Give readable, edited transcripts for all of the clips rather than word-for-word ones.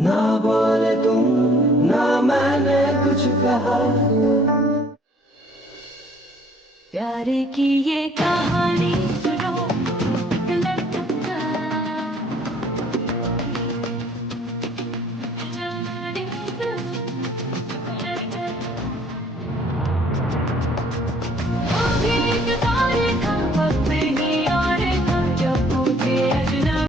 ना बोले तुम, ना मैंने कुछ कहा। प्यार की ये कहानी सुनो। अभी एक तारे का वक्त नहीं आएगा जब मुझे अजनबी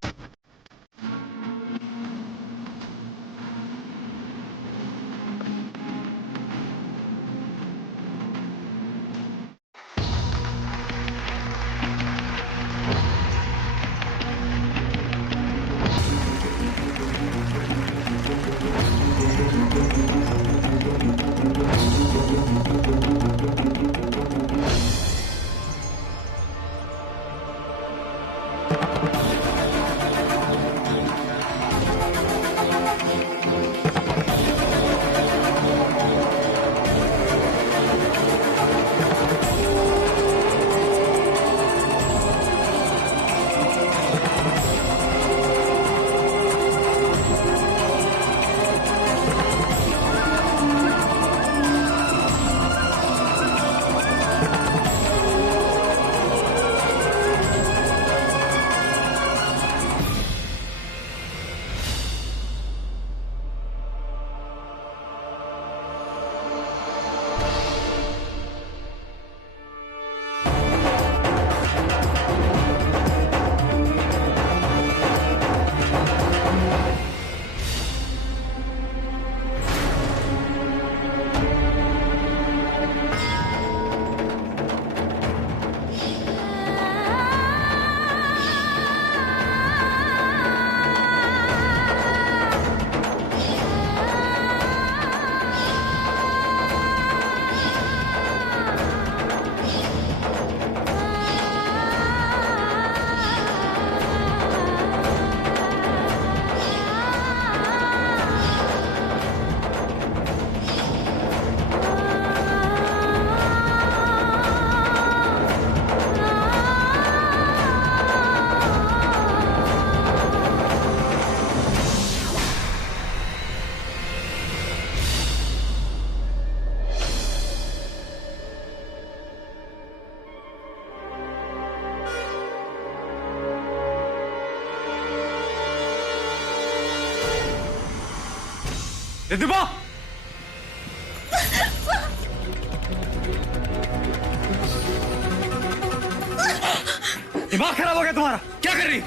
रिद्धिमा! दिमाग खराब हो गया तुम्हारा? क्या कर रही?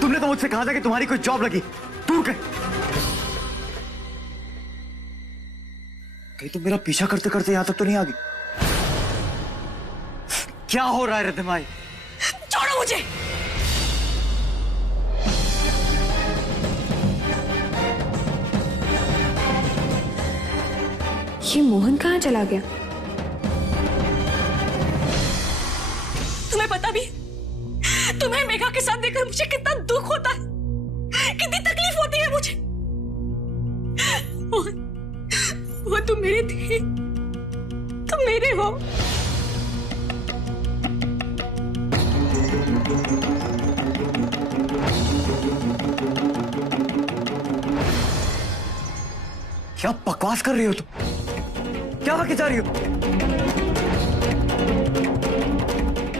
तुमने तो मुझसे कहा था कि तुम्हारी कोई जॉब लगी। तू कहीं तुम मेरा पीछा करते करते यहां तक तो नहीं आ गई? क्या हो रहा है रिद्धिमा? छोड़ो मुझे। ये मोहन कहाँ चला गया? तुम्हें पता भी, तुम्हें मेघा के साथ देखकर मुझे कितना दुख होता है, कितनी तकलीफ होती है मुझे। वो तुम मेरे थे, तुम मेरे हो। क्या बकवास कर रही हो तुम? क्या बकी जा रही हो?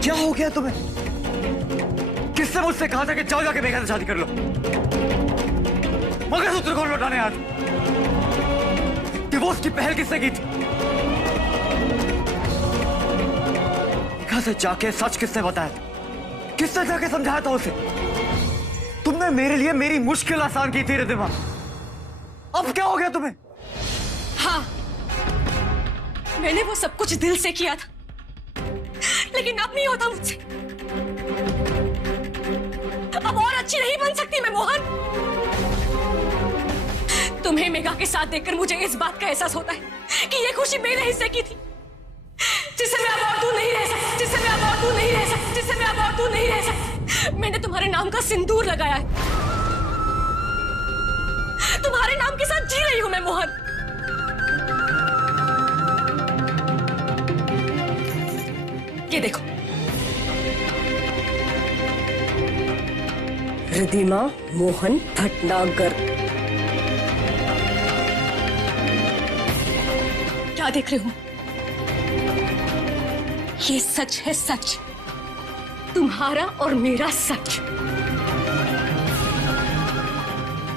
क्या हो गया तुम्हें? किसने मुझसे कहा था कि जाओ जाके मेघा से शादी कर लो? मंगलसूत्र कौन लौटाने आज? डिवोर्स की पहल किसने की थी? मेघा से जाके सच किसने बताया था? किसने जाके समझाया था उसे? तुमने मेरे लिए मेरी मुश्किल आसान की थी रिद्धिमा। अब क्या हो गया तुम्हें? हाँ, मैंने वो सब कुछ दिल से किया था, लेकिन अब नहीं होता मुझसे। अब और अच्छी नहीं बन सकती मैं मोहन। तुम्हें मेघा के साथ देखकर मुझे इस बात का एहसास होता है कि ये खुशी मेरे हिस्से की थी, जिससे मैं अब और दूर नहीं रह सकती, जिससे मैं अब और दूर नहीं रह सकती, जिससे मैं अब और दूर नहीं रह सकती। मैंने तुम्हारे नाम का सिंदूर लगाया है, तुम्हारे नाम के साथ जी रही हूं मैं मोहन। ये देखो, रिधिमा मोहन भटनागर। क्या देख रहे हो? ये सच है, सच, तुम्हारा और मेरा सच,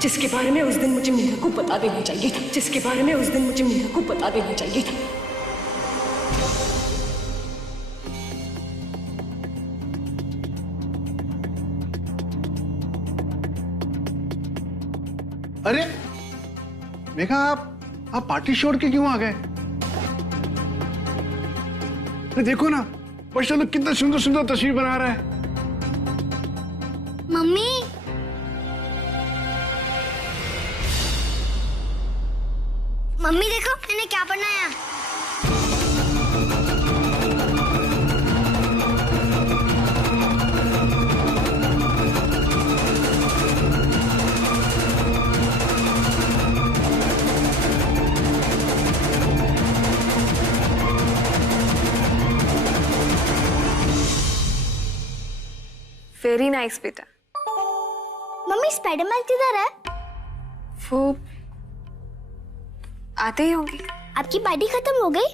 जिसके बारे में उस दिन मुझे मीरा को बता देना चाहिए था, जिसके बारे में उस दिन मुझे मीरा को बता देना चाहिए था। अरे मेघा, आप पार्टी छोड़ के क्यों आ गए? अरे देखो ना, बच्चा लोग कितना सुंदर सुंदर तस्वीर बना रहा है। मम्मी, मम्मी देखो मैंने क्या बनाया। वेरी नाइस बेटा। मम्मी स्पाइडरमैन किधर है? वो आते ही होंगे। आपकी पार्टी खत्म हो गई?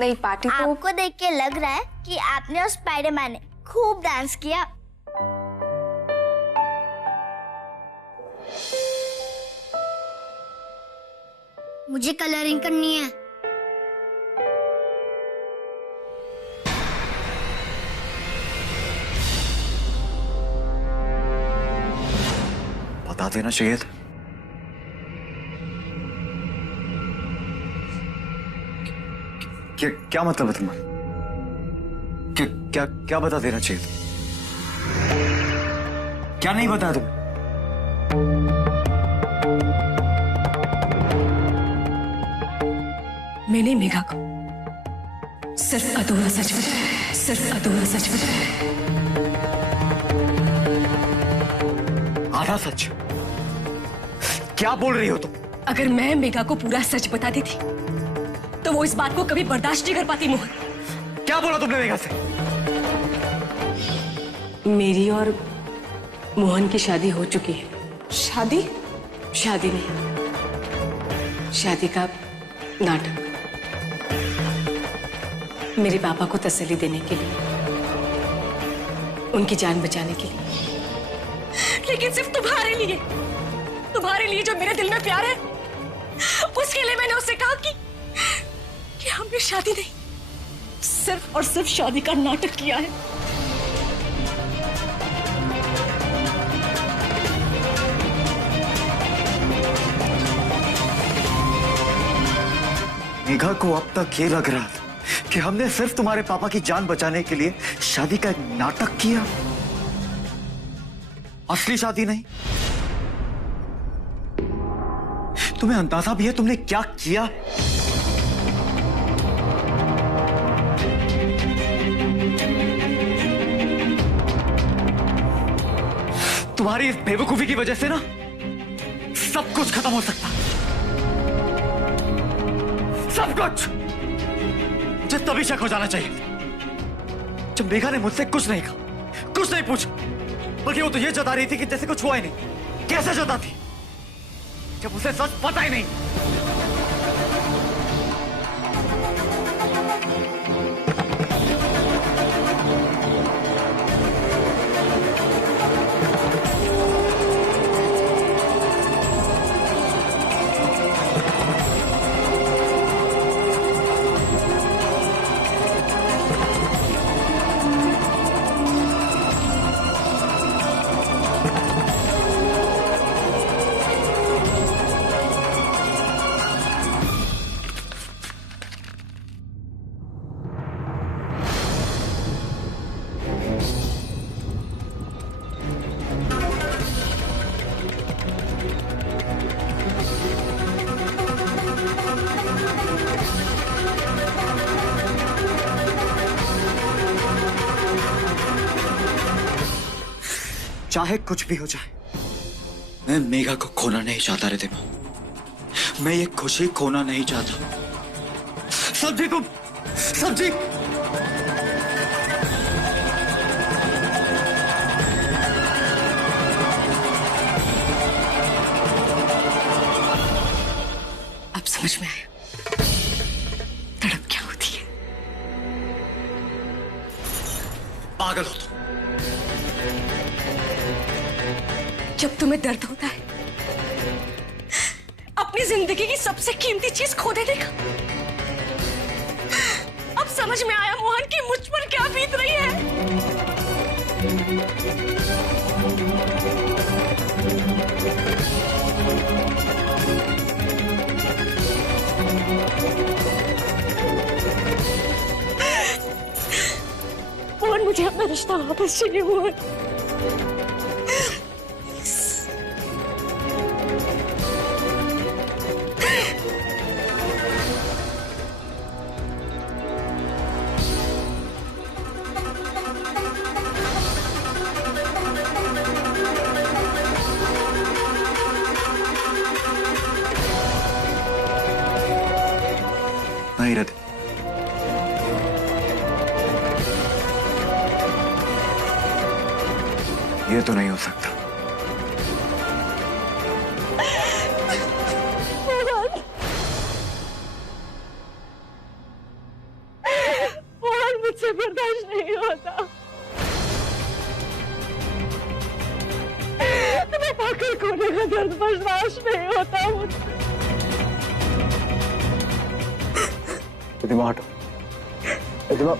नहीं, पार्टी तो आपको देख के लग रहा है कि आपने और स्पाइडरमैन ने खूब डांस किया। मुझे कलरिंग करनी है। बता देना चाहिए था। क्या मतलब है तुम्हारा? क्या क्या बता देना चाहिए था? क्या नहीं बताया तुमने? मैंने मेघा को सिर्फ अधूरा सच बताया, सिर्फ अधूरा सच बताया। आधा सच? क्या बोल रही हो तुम? अगर मैं मेघा को पूरा सच बता देती तो वो इस बात को कभी बर्दाश्त नहीं कर पाती। मोहन, क्या बोला तुमने मेघा से? मेरी और मोहन की शादी हो चुकी है। शादी? शादी नहीं, शादी का नाटक। मेरे पापा को तसल्ली देने के लिए, उनकी जान बचाने के लिए, लेकिन सिर्फ तुम्हारे लिए, तुम्हारे लिए जो मेरे दिल में प्यार है, उसके लिए मैंने उससे कहा कि हमने शादी नहीं, सिर्फ और सिर्फ शादी का नाटक किया है। मेघा को अब तक ये लग रहा था कि हमने सिर्फ तुम्हारे पापा की जान बचाने के लिए शादी का एक नाटक किया, असली शादी नहीं। तुम्हें अंदाजा भी है तुमने क्या किया? तुम्हारी इस बेवकूफी की वजह से ना सब कुछ खत्म हो सकता, सब कुछ। मुझे तभी शक हो जाना चाहिए जब मेघा ने मुझसे कुछ नहीं कहा, कुछ नहीं पूछा, बल्कि वो तो ये जता रही थी कि जैसे कुछ हुआ ही नहीं। कैसे जताती जब उसे सच पता ही नहीं? चाहे कुछ भी हो जाए, मैं मेघा को खोना नहीं चाहता रिधिमा। मैं ये खुशी खोना नहीं चाहता। समझी तुम? समझी? समझ में आया तड़प क्या होती है। पागल हो तुम। जब तुम्हें दर्द होता है अपनी जिंदगी की सबसे कीमती चीज खो देने का, अब समझ में आया मोहन कि मुझ पर क्या बीत रही है। मोहन मुझे अपना रिश्ता वापस चाहिए मोहन। नहीं रहते। ये तो नहीं हो सकता। मोहन मुझसे बर्दाश्त नहीं होता। तुम्हें पागल खोने का दर्द बर्दाश्त नहीं होता मुझसे। प्रतिमा हटो। प्रतिमा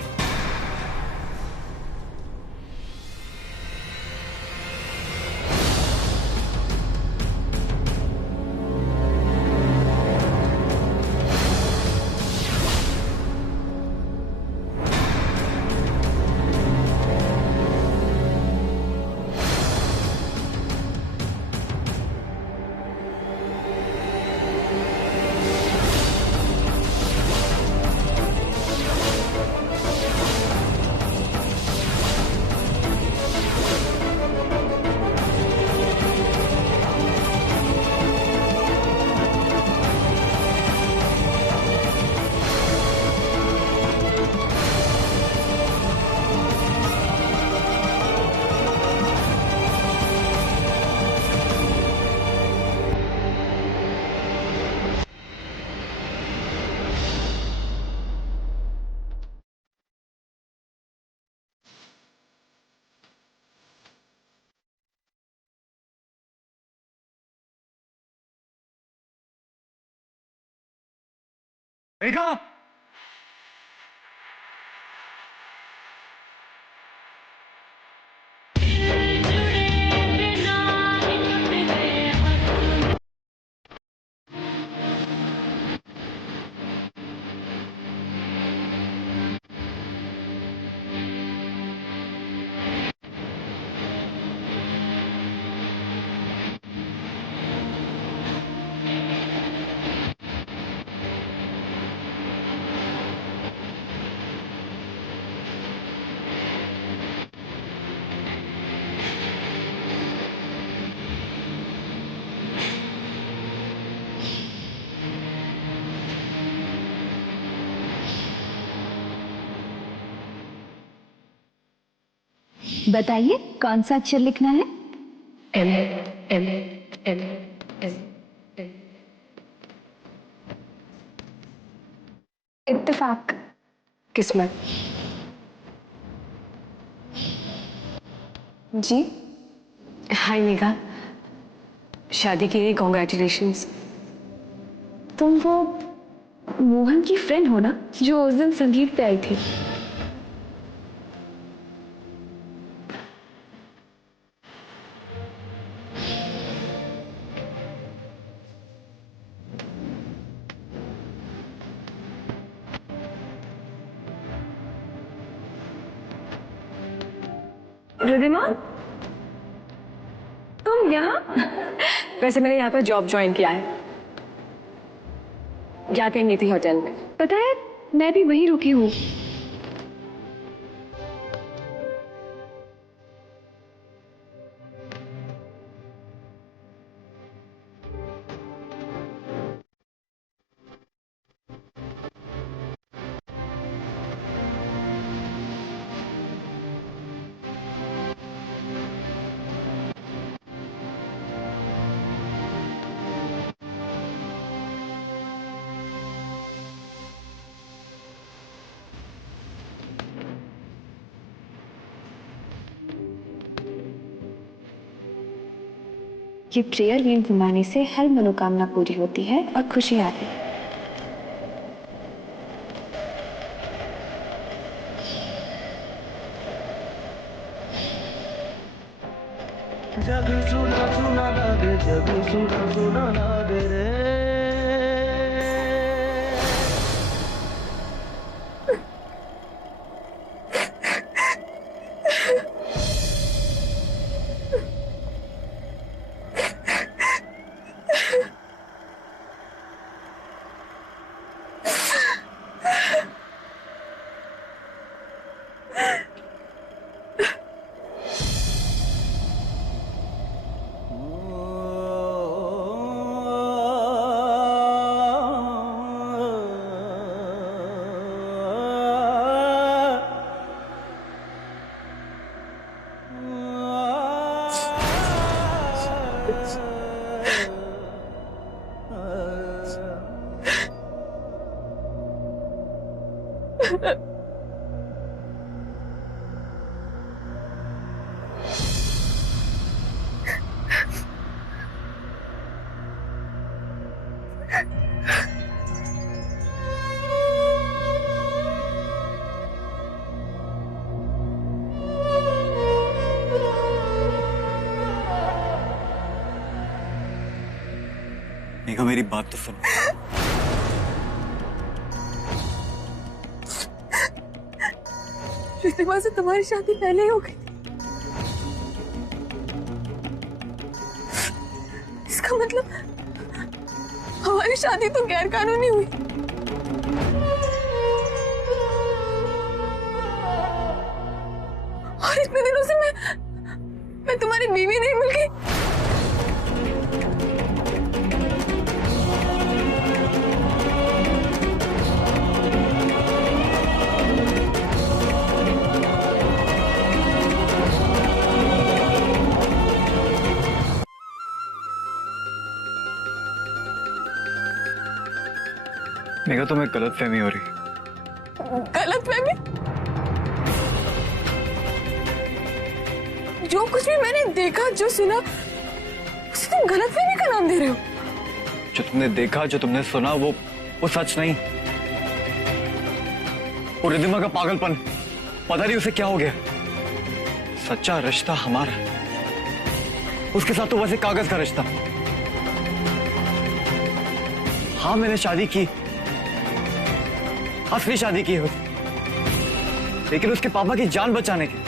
मेघा, बताइए कौन सा अक्षर लिखना है? M M M M M. इत्तेफाक। किस्मत। जी हाय मेघा, शादी के लिए कॉन्ग्रेचुलेशंस। तुम वो मोहन की फ्रेंड हो ना जो उस दिन संगीत पे आई थी? रिधिमा, तुम यहाँ? वैसे मैंने यहाँ पर जॉब ज्वाइन किया है। क्या कहीं थी होटल में? पता है मैं भी वहीं रुकी हूँ। ये प्रेयर गेम घुमाने से हर मनोकामना पूरी होती है और खुशी आती है। जग सुना सुना लागे, जग सुना सुना लागे रे। मेघा, मेरी बात तो सुनो। रितिमा से तुम्हारी शादी पहले ही हो गई थी। इसका मतलब हमारी शादी तो गैर कानूनी हुई। और इतने दिनों से मैं तुम्हारी बीवी नहीं मिल गई। मेघा, तुम्हें गलतफहमी हो रही। गलतफहमी? जो कुछ भी मैंने देखा, जो सुना, उसे तुम गलतफहमी का नाम दे रहे हो। जो तुमने देखा, जो तुमने सुना, वो सच नहीं। वो रिद्धिमा का पागलपन, पता नहीं उसे क्या हो गया। सच्चा रिश्ता हमारा, उसके साथ तो वैसे कागज का रिश्ता। हाँ, मैंने शादी की, असली शादी की है, लेकिन उसके पापा की जान बचाने की।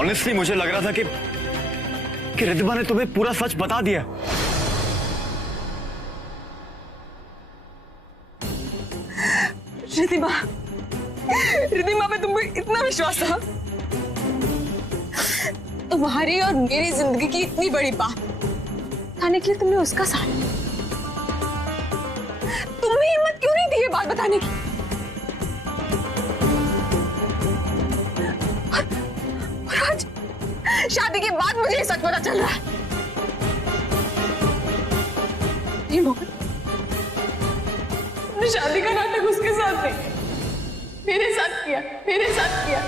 ऑनेस्टली मुझे लग रहा था कि रिद्धिमा ने तुम्हें पूरा सच बता दिया। रिद्धिमा पे तुमको इतना विश्वास था? तुम्हारी और मेरी जिंदगी की इतनी बड़ी बात बताने के लिए तुमने उसका साथ, तुमने हिम्मत क्यों नहीं दी ये बात बताने की? और आज शादी के बाद मुझे ये सच पता चल रहा है। नहीं मोहन, तुमने शादी का नाटक उसके साथ नहीं, मेरे साथ किया, मेरे साथ किया।